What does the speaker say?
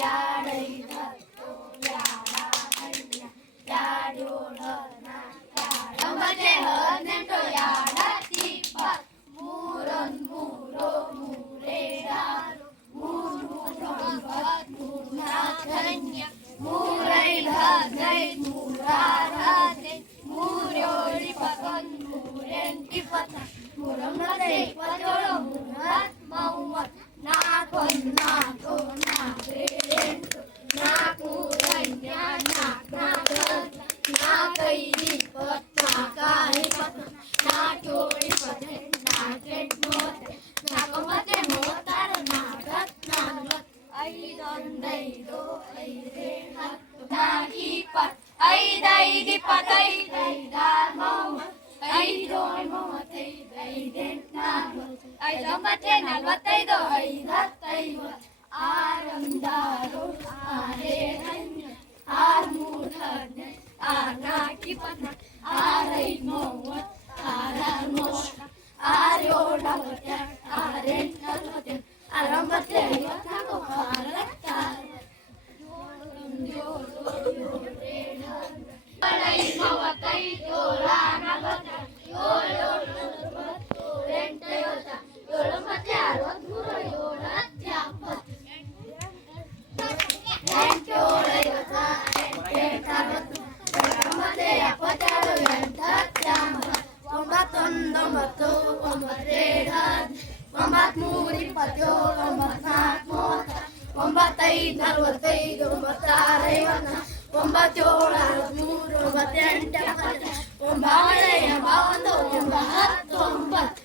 ಎರಡೈದತ್ತು ಎರಡೈದು ಎರಡೇಳು ಒಂಬತ್ತೆ ಹದಿನೆಂಟು ಎರಡತ್ತಿಪ್ಪತ್ತು ಮೂರೊಂದು ಮೂರು ಮೂರೇಳು ಮೂರು ಒಂಬತ್ತು ಮೂರು ನಾಲ್ಕನ್ಯ ಮೂರೈದು ಹದಿನೈದು ಮೂರಾರು ಹದಿನೈದು ಮೂರೇಳು ಇಪ್ಪತ್ತೊಂದು ಮೂರೆಂಟು ಇಪ್ಪತ್ತು ಮೂರೊಂಬತ್ತು ಇಪ್ಪತ್ತೇಳು ಮೂವತ್ತು ಮೂವತ್ತು ನಾಲ್ಕೊಂದು ನಾಲ್ಕು ನಾಲ್ಕು ಎಂಟು ನಾಲ್ಕು ಹನ್ನೆರಡು ನಾಲ್ಕು ನಾಲ್ಕು ನಾಲ್ಕೈದು ಇಪ್ಪತ್ತು ನಾಲ್ಕು ಇಪ್ಪತ್ತು ನಾಲ್ಕೇಳು ಇಪ್ಪತ್ತೆಂಟು ನಾಲ್ಕೆಂಟು ಮೂವತ್ತು ನಾಲ್ಕೊಂಬತ್ತು ಮೂವತ್ತಾರು ನಾಲ್ಕತ್ತು ನಲವತ್ತು ಐದೊಂದೈದು ಐದೇಳು ಹತ್ತು ನಾಲ್ಕು ಇಪ್ಪತ್ತು ಐದೈದು ಇಪ್ಪತ್ತೈದು ಐದಾರು ಮೂವತ್ತು ಐದೇಳು ಮೂವತ್ತೈದು ಐದೆಂಟು ನಲವತ್ತು ಐದೊಂಬತ್ತು ನಲವತ್ತೈದು ಐವತ್ತೈವತ್ತು ಆರೊಂದಾರು ಆರೇಳು ಹನ್ನೆರಡು ಆರು ಮೂರು ಹದಿನೈದು ಆರು ನಾಲ್ಕು ಇಪ್ಪತ್ನಾಲ್ಕು ಆರೈದು ಮೂವತ್ತು ಆರಾರು ಮೂವತ್ತು ಆರೇಳು ನಲವತ್ತೆರಡು ಆರೆಂಟು ನಲವತ್ತೆರಡು ಆರೊಂಬತ್ತು ಐವತ್ನಾಲ್ಕು ಆರತ್ತಾರು ಮೂವತ್ತೈದು ಒಂಬತ್ತೊಂಬತ್ತು ಒಂಬತ್ತೇಳು ಒಂಬತ್ಮೂರು ಇಪ್ಪತ್ತೇಳು ಒಂಬತ್ನಾಲ್ಕು ಮೂವತ್ತು ಒಂಬತ್ತೈದು ನಲವತ್ತೈದು ಒಂಬತ್ತಾರು ಐವತ್ತು ಒಂಬತ್ತೇಳು ಅರವತ್ಮೂರು ಒಂಬತ್ತೆಂಟು ಎಪ್ಪತ್ತು ಒಂಬತ್ತು ಎಂಬತ್ತು ಒಂಬತ್ತು